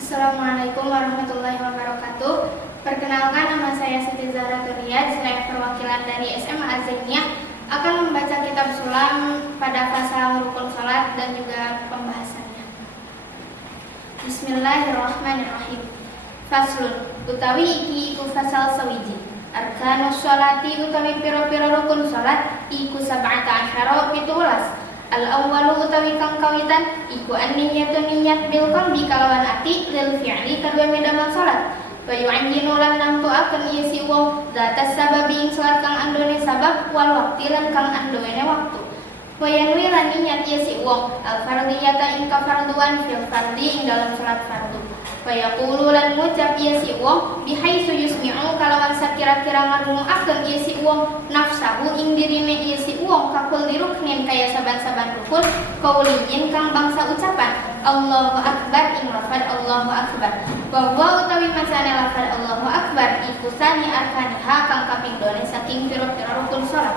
Assalamualaikum warahmatullahi wabarakatuh. Perkenalkan, nama saya Siti Zahra Turiyad, saya perwakilan dari SMA Az-Zainiyah, akan membaca kitab Sulam pada pasal rukun salat dan juga pembahasannya. Bismillahirrahmanirrahim. Faslun, utawi iki iku fasal sawiji. Arkanus sholati utawi pira-pira rukun salat iku 17 Al-awwalu utawi kang kawitan iku an-niyatu niyat bil qalbi kalawan ati lil fi'li kadua medamal salat. Wa yu'ayyinu lan namtuakeun ieu si wong zatas sababi ing salat kang andone sabab wal waqti lan kang andone waktu. Wa yanwi lan niyat ieu si wong al-fardhiyata ing kafarduan fil fardhi ing dalam salat fardu. Wa yaqulu lan ngucap ieu si wong bihaitsu yusmi'u kalawan sakira-kira ngarunguakeun ieu si wong nafsahu ing dirine ieu si wong kakul diruknin kaya saban-saban rukun kauliyin kang bangsa ucapan Allahu akbar ing lafaz Allahu akbar. Wa huwa utawi macane lafaz Allahu akbar iku sani arkaniha kang kaping 2 saking pira-pira rukun salat.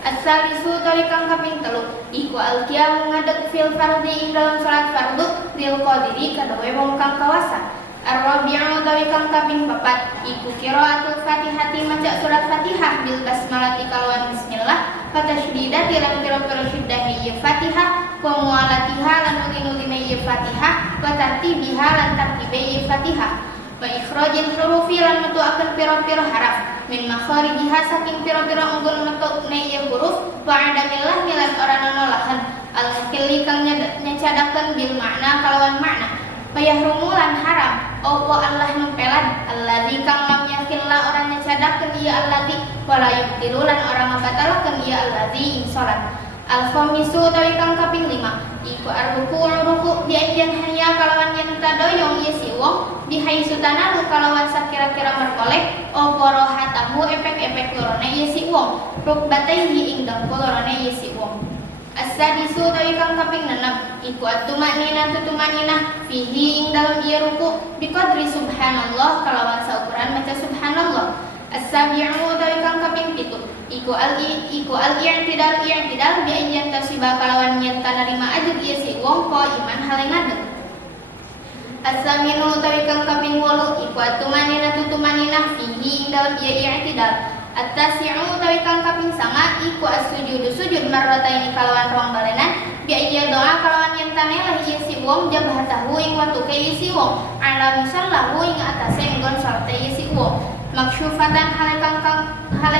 As-salisu utawi kang kaping 3 iku al-qiyamu ngadeg fil fardhi ing dalam salat fardu lil qadiri kadawe wong kang kawasa. Ar-rabi'u utawi kang kaping 4 iku qiraatul Fatihati maca surat Fatihah bil basmalati kalawan bismillah fatasydidati lan pira-pira syiddah ieu Fatihah wa mualatiha lan nuli-nuline ieu Fatihah wa tartibiha lan tartibe ieu Fatihah wa ikhrajil hurufi lan metuakeun pira-pira haraf min makharijiha saking pira-pira unggul metune ieu huruf wa adamillah milan ora nolahan al-mukhilli kang nyacadakeun bil makna kalawan makna Payahrumulan haram wa Allah numpelan alladzi kang lam yakilla orang nyacadakeun ieu alladzi wala yubtilulan orang ngabatalakeun ieu alladzi ing salat. Al-khamisu utawi kang kaping 5 iku ar-ruku' biajan hanya kalawan yen tadoyong ieu si wong bihaitsu tanalu kalawan sakira-kira merkoleh oporo hatahu efek-efek lorone ieu si wong rukbataihi ing dengkul lorone ieu si wong. As-sadisu utawi kang kaping 6 iku at-tumaninah fihi ing dalam ieu ruku biqadri subhanallah kalawan saukuran maca subhanallah. As-sabi'u utawi kang kaping 7 iku al-i'tidal bi ayyan tasiba kalawan yen tanarima ajeg ieu si wong iman hale ngadeg. As-saminu utawi kang kaping 8 iku at-tumaninah fihi ing dalam ieu i'tidal. At-tasi'u utawi kang kaping 9 iku as-sujudu sujud marrataini kalawan rong balenan bi ayya doa kalawan yen taneleh ieu si wong jabhatahu ing watu ke ieu si wong ala musallahu ing atase enggon salat ieu si wong maksyufatan hale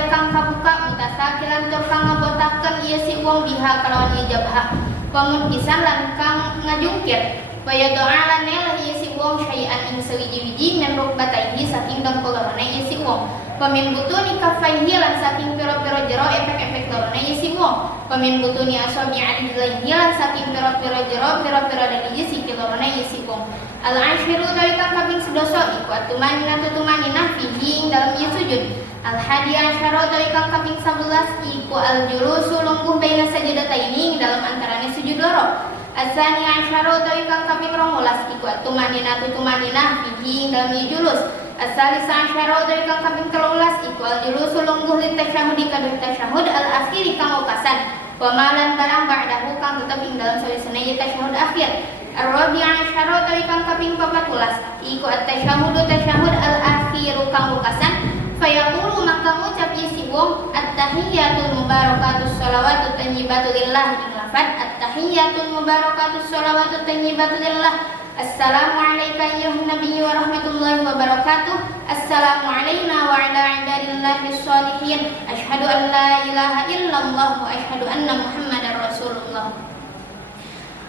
kang kabuka mutasakilan tur kang ngabotakeun ieu si wong biha kalawan ieu jabhah pamun pisan lan kang ngajungkir wa ya doa lan neleh ieu si wong syai'an ing sawiji-wiji min rukbataihi saking dengkulorone ieu si wong pamin butuni kafaihi lan saking pira-pira jero efek-efek lorone ieu si wong pamin butuni asabi'ati rijlaihi lan saking pira-pira jero pira-pira dari si lorone ieu si wong. Al-ashiru utawi kang kaping 11 iku tumaninah fihi ing dalam ieu sujud. Al-hadi asyara utawi kang kaping 11 iku al-julusu lungguh baina sajadataini ing dalam antarane sujud loro. As-sani asyara utawi kang kaping 12 iku tumaninah fihi ing dalam ieu julus. As-salisa asyara utawi kang kaping 13 iku al-julusu lungguh lit tasyahudi kadue tasyahud al-akhiri kang okasan. Wa malan barang ba'dahu kang tetep ing dalam sawisana ieu tasyahud akhir. Ar-rabi'a asyara utawi kang kaping 14 iku at-tasyahudu tasyahud al-akhiru kang okasan. Fayaqulu maka ngucap ieu si wong at-tahiyyatul mubarakatus shalawatut thayyibatu lillah ing lafaz at-tahiyyatul mubarakatus shalawatut thayyibatu lillah. Assalamu alayka ayyuhan nabiyyu wa rahmatullahi wa barakatuh. Assalamu alayna wa ala ibadillahis sholihin. Asyhadu an la ilaha illallah wa asyhadu anna Muhammadar Rasulullah.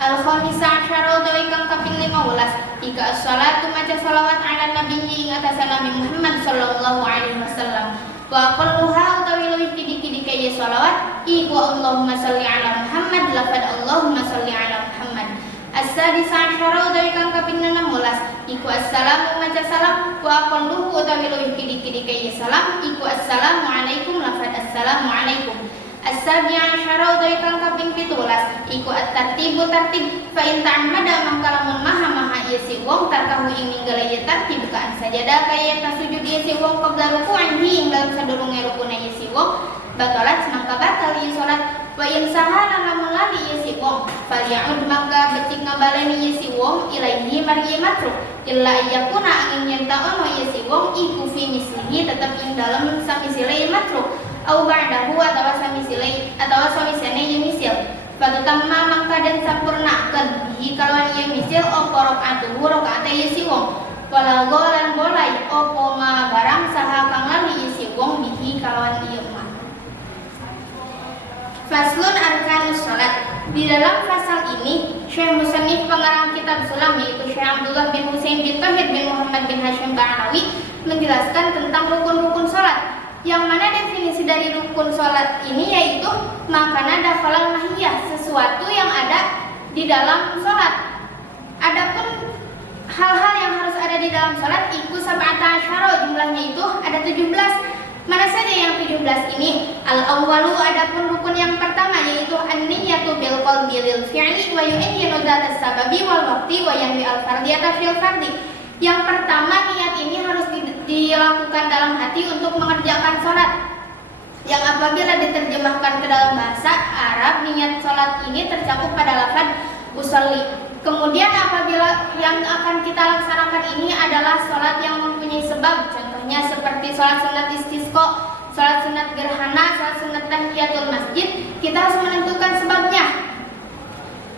Al-khamisa asyara utawi kang kaping 15 iku as-shalatu maca shalawat ala nabiyyi ing atase Nabi Muhammad sallallahu alaihi wasallam. Wa aqalluha utawi luwih kidik-kidik ieu shalawat iku Allahumma shalli ala Muhammad lafaz Allahumma shalli ala Muhammad. As-sadisa asyara utawi kang kaping 16 iku assalamu maca salam wa aqalluhu utawi luwih kidik-kidik ieu salam iku assalamu alaikum lafaz assalamu alaikum. As-sabi'a asyara utawi kang kaping 17 iku at-tartibu tartib fa in ta'ammada mangka lamun maha-maha ieu si wong tarkahu ing ninggal ieu tartib ka sajadah kaya tasujud ieu si wong qabla ruku'an ing dalam sadurunge rukuna ieu si wong batalat mangka batal ieu salat wa Wa in sahala lamun lali ieu si wong falya'ud maka betik ngabaleni ieu si wong ilaihi margi matruk illa yakuna angin nyenta ono ieu si wong iku fi mislihi tetep ing dalem samisile matruk au ba'dahu atawa samisile atawa samisene ieu misil fatutamma mangka den sampurnakeun bihi kalawan ieu misil apa rakaatuhu rakaat ieu si wong wala golan bolai apa ma barang saha kang lali ieu si wong bihi kalawan ieu mah. Faslun arkanus salat. Di dalam pasal ini Syekh Musannif pengarang kitab Sulam yaitu Syekh Abdullah bin Husain bin Thahir bin Muhammad bin Hashim Ba'alawi menjelaskan tentang rukun-rukun salat. Yang mana definisi dari rukun salat ini yaitu makana dafalan mahiyah, sesuatu yang ada di dalam salat. Adapun hal-hal yang harus ada di dalam salat iku sab'ata asyara, jumlahnya itu ada 17. Mana saja yang 17 ini? Al-awwalu adapun rukun yang pertama yaitu an-niyatu bil qalbi lil fi'li wa yu'ayyinu dzatas sababi wal waqti wa yanwi al-fardiyata fil fardi. Yang pertama niat ini harus dilakukan dalam hati untuk mengerjakan salat. Yang apabila diterjemahkan ke dalam bahasa Arab niat salat ini tercakup pada lafaz usolli. Kemudian apabila yang akan kita laksanakan ini adalah salat yang mempunyai sebab, contohnya seperti salat sunat istisqa, salat sunat gerhana, salat sunat tahiyatul masjid, kita harus menentukan sebabnya.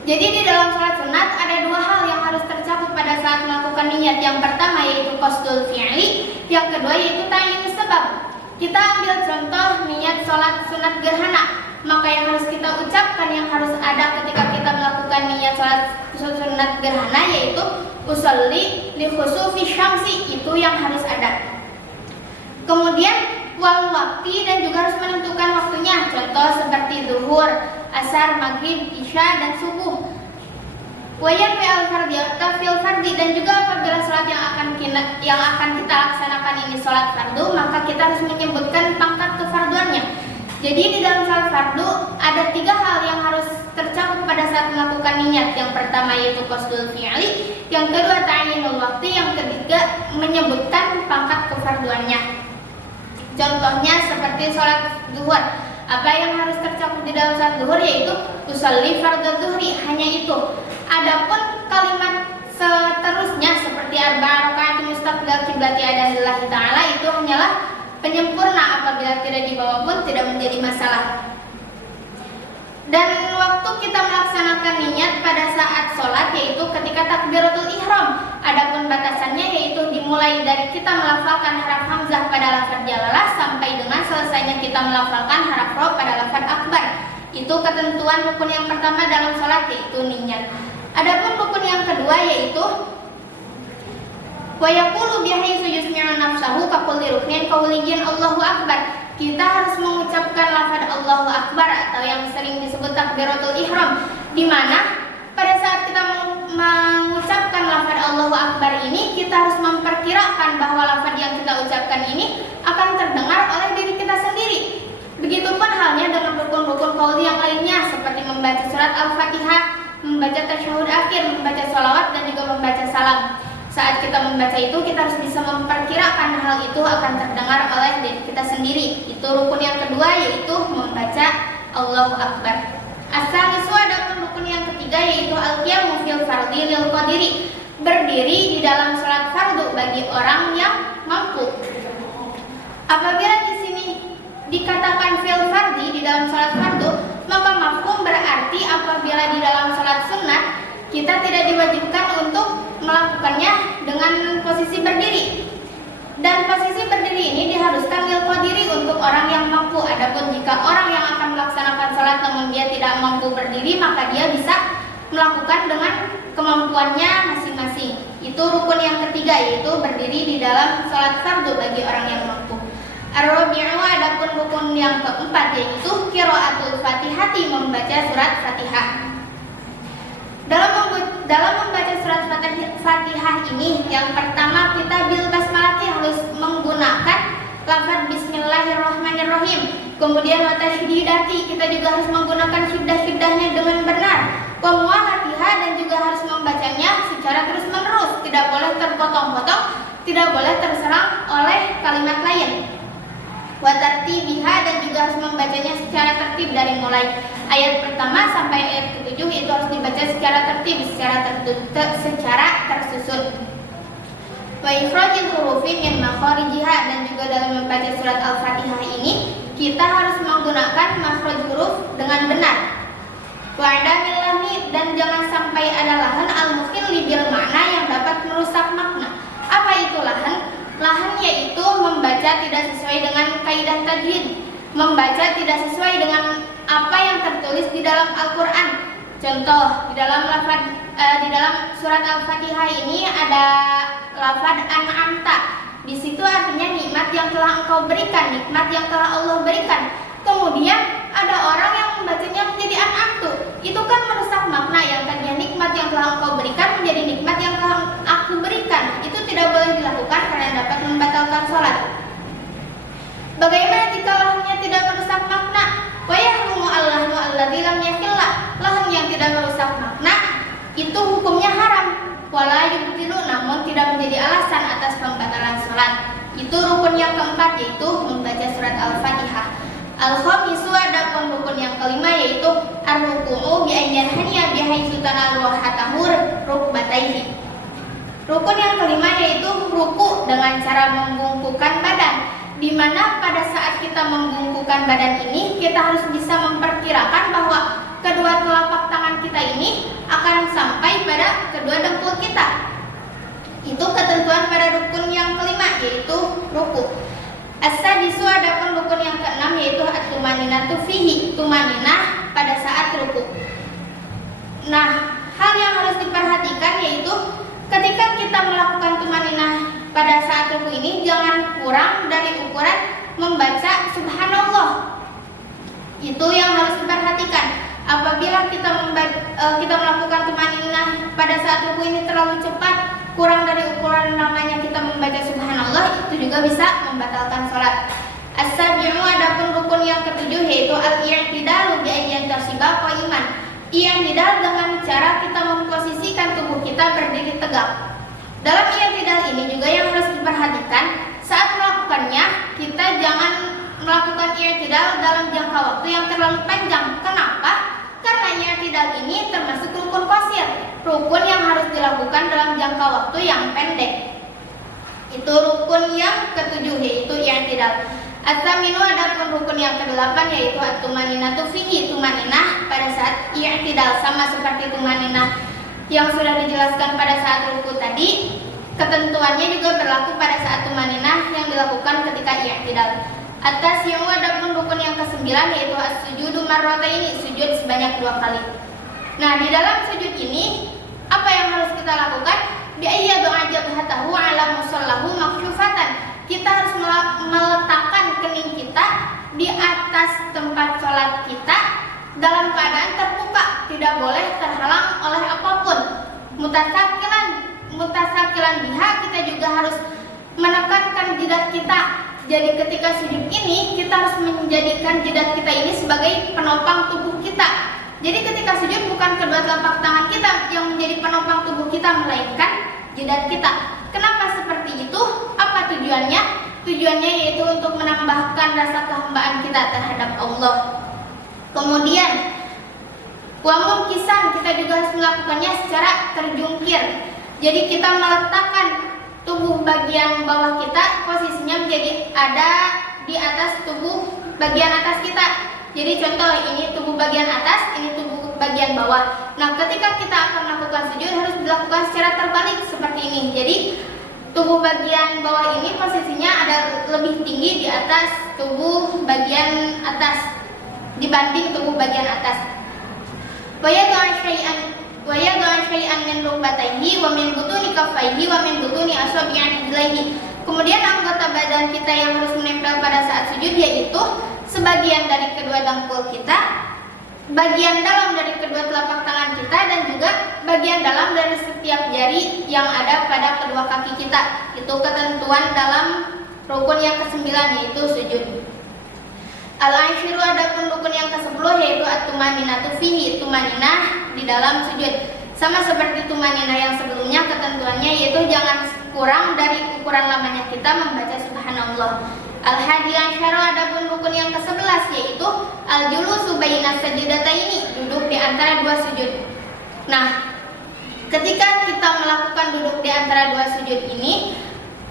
Jadi di dalam salat sunat ada dua hal yang harus tercakup pada saat melakukan niat. Yang pertama yaitu qasdul fi'li, yang kedua yaitu ta'yin sebab. Kita ambil contoh niat salat sunat gerhana. Maka yang harus kita ucapkan, yang harus ada ketika kita melakukan niat salat sunat gerhana yaitu usolli li khusufi syamsi, itu yang harus ada. Kemudian wal waqti, dan juga harus menentukan waktunya, contoh seperti zuhur, asar, maghrib, isya, dan subuh. Wayan fi al-fardiyata fil fardi, dan juga apabila salat yang akan kita laksanakan ini salat fardu, maka kita harus menyebutkan pangkat kefarduannya. Jadi di dalam salat fardu ada 3 hal yang harus tercakup pada saat melakukan niat. Yang pertama yaitu qasdul fi'li, yang kedua ta'yinul waqti, yang ketiga menyebutkan pangkat kefarduannya. Contohnya seperti salat zuhur. Apa yang harus tercakup di dalam salat zuhur yaitu usolli fardhu zuhri, hanya itu. Adapun kalimat seterusnya seperti arba'a rakaat mustaqbil qiblati adallahi ta'ala itu hanyalah penyempurna, apabila tidak dibawa pun tidak menjadi masalah. Dan waktu kita melaksanakan niat pada saat sholat yaitu ketika takbiratul ihram. Adapun batasannya yaitu dimulai dari kita melafalkan haraf hamzah pada lafaz jalalah sampai dengan selesainya kita melafalkan haraf ro pada lafaz akbar. Itu ketentuan rukun yang pertama dalam sholat yaitu niat. Adapun rukun yang kedua yaitu wa yaqulu bihaitsu yusmi'u nafsahu ka kulli ruknin qawliyin Allahu akbar. Kita harus mengucapkan lafaz Allahu akbar atau yang sering disebut takbiratul ihram, di mana pada saat kita mengucapkan lafaz Allahu akbar ini kita harus memperkirakan bahwa lafaz yang kita ucapkan ini akan terdengar oleh diri kita sendiri. Begitupun halnya dengan rukun-rukun qauli yang lainnya seperti membaca surat Al-Fatihah, membaca tasyahud akhir, membaca sholawat, dan juga membaca salam. Saat kita membaca itu, kita harus bisa memperkirakan hal itu akan terdengar oleh diri kita sendiri. Itu rukun yang kedua yaitu membaca Allahu Akbar. As-salisu, adapun rukun yang ketiga yaitu al-qiyamu fil fardhi lil qadiri, berdiri di dalam salat fardu bagi orang yang mampu. Apabila di sini dikatakan fil fardhi, di dalam salat fardu, maka mafhum berarti apabila di dalam salat sunat kita tidak diwajibkan untuk melakukannya dengan posisi berdiri. Dan posisi berdiri ini diharuskan lil qadiri untuk orang yang mampu. Adapun jika orang yang akan melaksanakan salat namun dia tidak mampu berdiri, maka dia bisa melakukan dengan kemampuannya masing-masing. Itu rukun yang ketiga yaitu berdiri di dalam salat fardu bagi orang yang mampu. Ar-rabi'u, adapun rukun yang keempat yaitu qiraatul Fatihati, membaca surat Fatihah. Dalam membaca surat Fatihah ini, yang pertama kita bil basmalati harus menggunakan lafaz bismillahirrahmanirrahim. Kemudian wa tasydidati, kita juga harus menggunakan syiddah-syiddahnya dengan benar. Wa muwalatiha, dan juga harus membacanya secara terus-menerus, tidak boleh terpotong-potong, tidak boleh terserang oleh kalimat lain. Wa tartibiha, dan juga harus membacanya secara tertib dari mulai Ayat pertama sampai ayat ke-7 itu harus dibaca secara tertib, secara tersusun. Wa ikhrajul hurufi min makharijiha, dan juga dalam membaca surat Al-Fatihah ini kita harus menggunakan makhraj huruf dengan benar. Wa adamil lahni, dan jangan sampai ada lahan al-mukhilli bil makna yang dapat merusak makna. Apa itu lahan? Lahan yaitu membaca tidak sesuai dengan kaidah tajwid, membaca tidak sesuai dengan apa yang tertulis di dalam Al-Qur'an. Contoh, di dalam surat Al-Fatihah ini ada lafaz an'amta. Di situ artinya nikmat yang telah engkau berikan, nikmat yang telah Allah berikan. Kemudian ada orang yang membacanya menjadi an'amtu. Itu kan merusak makna, yang tadinya nikmat yang telah engkau berikan menjadi nikmat yang telah aku berikan. Itu tidak boleh dilakukan karena dapat membatalkan sholat. Bagaimana jika lahannya tidak merusak makna? Wa yahrumu allahnu alladzi lam yakhilla. Lahan yang tidak merusak makna itu hukumnya haram. Wala yubtilu, namun tidak menjadi alasan atas pembatalan sholat. Itu rukun yang keempat, yaitu membaca surat Al-Fatihah. Al-khamisu, adapun rukun yang kelima yaitu ar-ruku'u bi an yanhaniya bihaitsu tanalu hatahu rukbataihi. Rukun yang kelima yaitu ruku dengan cara membungkukkan badan, di mana pada saat kita membungkukkan badan ini kita harus bisa memperkirakan bahwa kedua telapak tangan kita ini akan sampai pada kedua dengkul kita. Itu ketentuan pada rukun yang kelima, yaitu ruku. As-sadisu, adapun rukun yang keenam yaitu at-tumaninatu fihi, tumaninah pada saat ruku. Nah, hal yang harus diperhatikan yaitu ketika kita melakukan tumaninah pada saat ruku ini jangan kurang dari ukuran membaca subhanallah. Itu yang harus diperhatikan. Apabila kita melakukan tumaninah pada saat ruku ini terlalu cepat, kurang dari ukuran namanya kita membaca subhanallah, itu juga bisa membatalkan sholat. As-sabi'u, adapun rukun yang ketujuh yaitu al-i'tidalu bi ayyan tasiba qa'iman. I'tidal dengan cara kita memposisikan tubuh kita berdiri tegak. Dalam i'tidal ini juga yang harus diperhatikan, saat melakukannya kita jangan melakukan i'tidal dalam jangka waktu yang terlalu panjang. Kenapa? Karena i'tidal ini termasuk rukun qasir, rukun yang harus dilakukan dalam jangka waktu yang pendek. Itu rukun yang ketujuh, yaitu i'tidal. At-taminu, adapun rukun yang kedelapan yaitu at-tumaninatu fihi, tumaninah pada saat i'tidal, sama seperti tumaninah yang sudah dijelaskan pada saat ruku tadi. Ketentuannya juga berlaku pada saat tumaninah yang dilakukan ketika i'tidal. At-tasyi'u, adapun rukun yang ke-9 yaitu as-sujudu marrataini, sujud sebanyak 2 kali. Nah, di dalam sujud ini apa yang harus kita lakukan? Bi ayyadu jabhatahu ala musallahu maksyufatan. Kita harus meletakkan kening kita di atas tempat sholat kita dalam keadaan terbuka, tidak boleh terhalang oleh apapun. Mutasakilan biha, kita juga harus menekankan jidat kita. Jadi ketika sujud ini kita harus menjadikan jidat kita ini sebagai penopang tubuh kita. Jadi ketika sujud bukan kedua telapak tangan kita yang menjadi penopang tubuh kita, melainkan jidat kita. Kenapa seperti itu? Apa tujuannya? Tujuannya yaitu untuk menambahkan rasa kehambaan kita terhadap Allah. Kemudian wamungkisan, kita juga harus melakukannya secara terjungkir. Jadi kita meletakkan tubuh bagian bawah kita posisinya menjadi ada di atas tubuh bagian atas kita. Jadi contoh, ini tubuh bagian atas, ini tubuh bagian bawah. Nah, ketika kita akan melakukan sujud harus dilakukan secara terbalik seperti ini. Jadi tubuh bagian bawah ini posisinya ada lebih tinggi di atas tubuh bagian atas dibanding tubuh bagian atas. Wa yad'a syai'an min rukbatayhi wa min butuni kaffayhi wa min butuni asabi'i rijlaihi. Kemudian anggota badan kita yang harus menempel pada saat sujud yaitu sebagian dari kedua dengkul kita, bagian dalam dari kedua telapak tangan kita, dan juga bagian dalam dari setiap jari yang ada pada kedua kaki kita. Itu ketentuan dalam rukun yang ke-9 yaitu sujud. Al-ashiru, adapun rukun yang ke-10 yaitu at-tumaninatu fihi, tumaninah di dalam sujud. Sama seperti tumaninah yang sebelumnya, ketentuannya yaitu jangan kurang dari ukuran lamanya kita membaca subhanallah. Al-hadi asyara, adapun rukun yang ke-11 yaitu al-julusu bainas sajdataini, duduk di antara dua sujud. Nah, ketika kita melakukan duduk di antara dua sujud ini,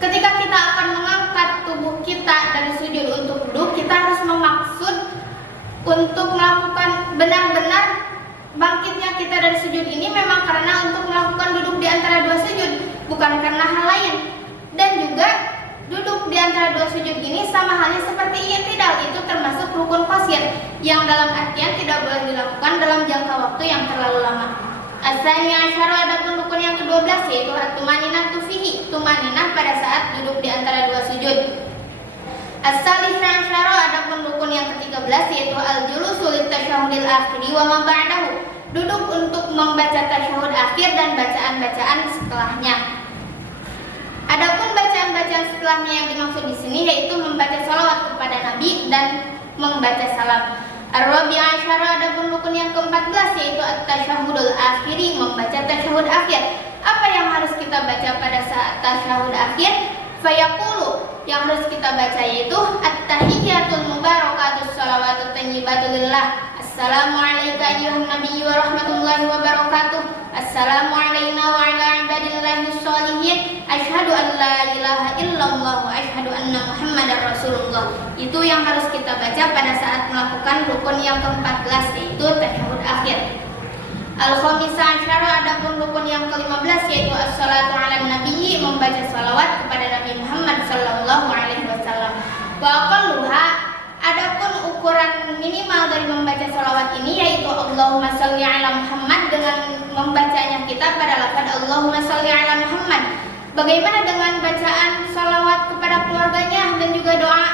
ketika kita akan mengangkat tubuh kita dari sujud untuk duduk, kita harus memaksud untuk melakukan benar-benar bangkitnya kita dari sujud ini memang karena untuk melakukan duduk di antara dua sujud, bukan karena hal lain. Dan juga duduk di antara dua sujud ini sama halnya seperti i'tidal, itu termasuk rukun qasir yang dalam artian tidak boleh dilakukan dalam jangka waktu yang terlalu lama. As-tsani asyara, adapun rukun yang ke-12 yaitu at-tumaninah fihi, tumaninah pada saat duduk di antara dua sujud. As-tsalits asyara, adapun rukun yang ke-13 yaitu al-julusu lit-tasyahhudil akhir wa ma ba'dahu, duduk untuk membaca tasyahud akhir dan bacaan-bacaan setelahnya. Adapun bacaan-bacaan setelahnya yang dimaksud di sini yaitu membaca salawat kepada Nabi dan membaca salam. Ar-rabi' asyara, adapun rukun yang ke-14 yaitu at-tasyahhudul akhiri, membaca tasyahud akhir. Apa yang harus kita baca pada saat tasyahud akhir? Fayaqulu, yang harus kita baca yaitu at-tahiyyatul mubarakatus shalawatut thayyibatu lillah. Assalamu alayka ayyuhan nabiyyu wa rahmatullahi wa barakatuh. Assalamu alayna wa ala ibadillahis sholihin. Asyhadu an la ilaha illallah wa asyhadu anna muhammadar rasulullah. Itu yang harus kita baca pada saat melakukan rukun yang ke-14 yaitu tasyahud akhir. Al-khamisah asyara, adapun rukun yang ke-15 yaitu as-salatu ala nabiyyi, membaca salawat kepada Nabi Muhammad sallallahu alaihi wasallam. Wa aqalluha, adapun ukuran minimal dari membaca salawat ini yaitu Allahumma shalli ala Muhammad, dengan membacanya kita pada lafaz Allahumma shalli ala Muhammad. Bagaimana dengan bacaan salawat kepada keluarganya dan juga doa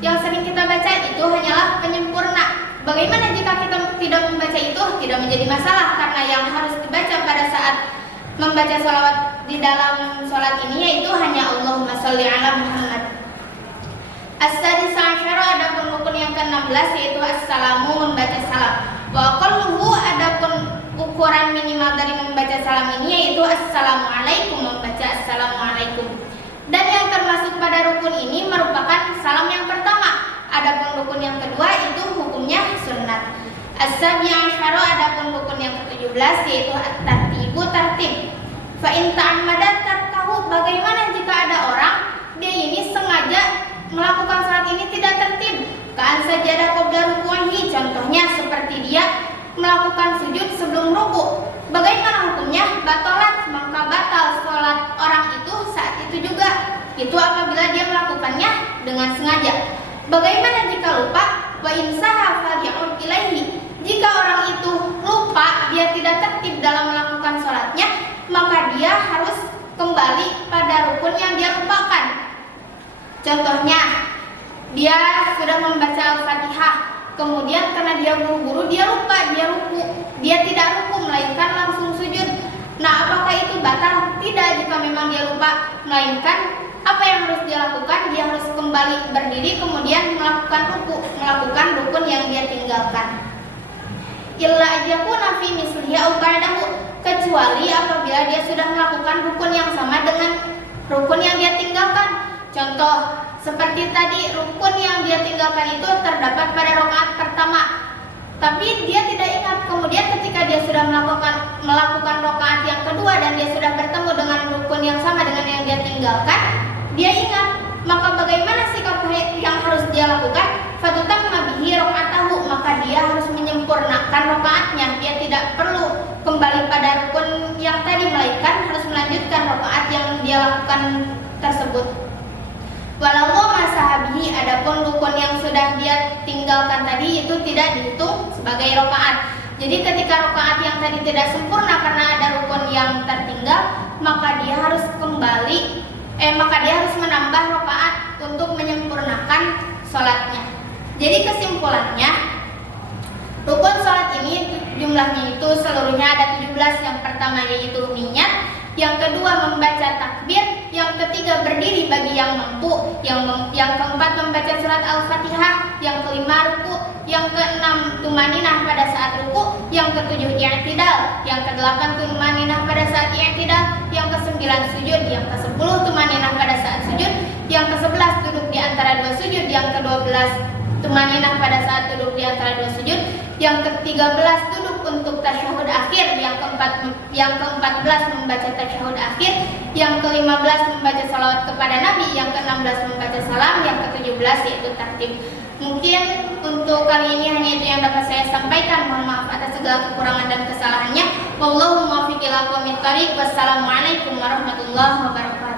yang sering kita baca? Itu hanyalah penyempurna. Bagaimana jika kita tidak membaca itu? Tidak menjadi masalah, karena yang harus dibaca pada saat membaca salawat di dalam sholat ini yaitu hanya Allahumma sholli ala Muhammad. As-sadis asyara, adapun rukun yang ke-16 yaitu as-salamu, membaca salam. Wa aqalluhu, adapun ukuran minimal dari membaca salam ini yaitu assalamualaikum, membaca assalamualaikum. Dan yang termasuk pada rukun ini merupakan salam yang pertama. Adapun rukun yang kedua itu hukumnya sunnat. As-sabi asyara, adapun rukun yang ke-17 yaitu at-tartibu, tartib. Fa in ta'ammadat tarkahu, bagaimana jika ada orang dia ini sengaja melakukan salat ini tidak tertib? Ka'an sajadah qabla ruku'ihi, contohnya seperti dia melakukan sujud sebelum ruku. Bagaimana hukumnya? Batalat, maka batal salat orang itu saat itu juga. Itu apabila dia melakukannya dengan sengaja. Bagaimana jika lupa? Wa in saha faly'ud ilaihi, jika orang itu lupa, dia tidak tertib dalam melakukan salatnya, maka dia harus kembali pada rukun yang dia lupakan. Contohnya, dia sudah membaca Al-Fatihah, kemudian karena dia buru-buru dia lupa, dia ruku. Dia tidak ruku melainkan langsung sujud. Nah, apakah itu batal? Tidak, jika memang dia lupa, melainkan apa yang harus dia lakukan? Dia harus kembali berdiri kemudian melakukan rukun yang dia tinggalkan. Illa ayyakuna fi mislihi aw ba'dahu, kecuali apabila dia sudah melakukan rukun yang sama dengan rukun yang dia tinggalkan. Contoh seperti tadi, rukun yang dia tinggalkan itu terdapat pada rakaat pertama, tapi dia tidak ingat. Kemudian ketika dia sudah melakukan rakaat yang kedua dan dia sudah bertemu dengan rukun yang sama dengan yang dia tinggalkan, dia ingat. Maka bagaimana sikap yang harus dia lakukan? Fatutamma bihi rakaatahu, maka dia harus menyempurnakan rakaatnya. Dia tidak perlu kembali pada rukun yang tadi, melainkan harus melanjutkan rakaat yang dia lakukan tersebut. Walau masahabihi, adapun rukun yang sudah dia tinggalkan tadi itu tidak dihitung sebagai rakaat. Jadi ketika rakaat yang tadi tidak sempurna karena ada rukun yang tertinggal, maka dia harus menambah rakaat untuk menyempurnakan sholatnya. Jadi kesimpulannya, rukun sholat ini jumlahnya itu seluruhnya ada 17. Yang pertama yaitu niat, yang kedua membaca takbir, yang ketiga berdiri bagi yang mampu, yang keempat membaca surat Al-Fatihah, yang kelima ruku, yang keenam tumaninah pada saat ruku, yang ketujuh i'tidal, yang kedelapan tumaninah pada saat i'tidal, yang kesembilan sujud, yang kesepuluh tumaninah pada saat sujud, yang ke-11 duduk di antara dua sujud, tumaninah pada saat duduk di antara dua sujud. Yang ke-13 duduk untuk tasyahud akhir. Yang ke-14 membaca tasyahud akhir. Yang ke-15 membaca salawat kepada Nabi. Yang ke-16 membaca salam. Yang ke-17 yaitu tartib. Mungkin untuk kali ini hanya itu yang dapat saya sampaikan. Mohon maaf atas segala kekurangan dan kesalahannya. Wallahu muwaffiq ila aqwamit thoriq. Wassalamualaikum warahmatullahi wabarakatuh.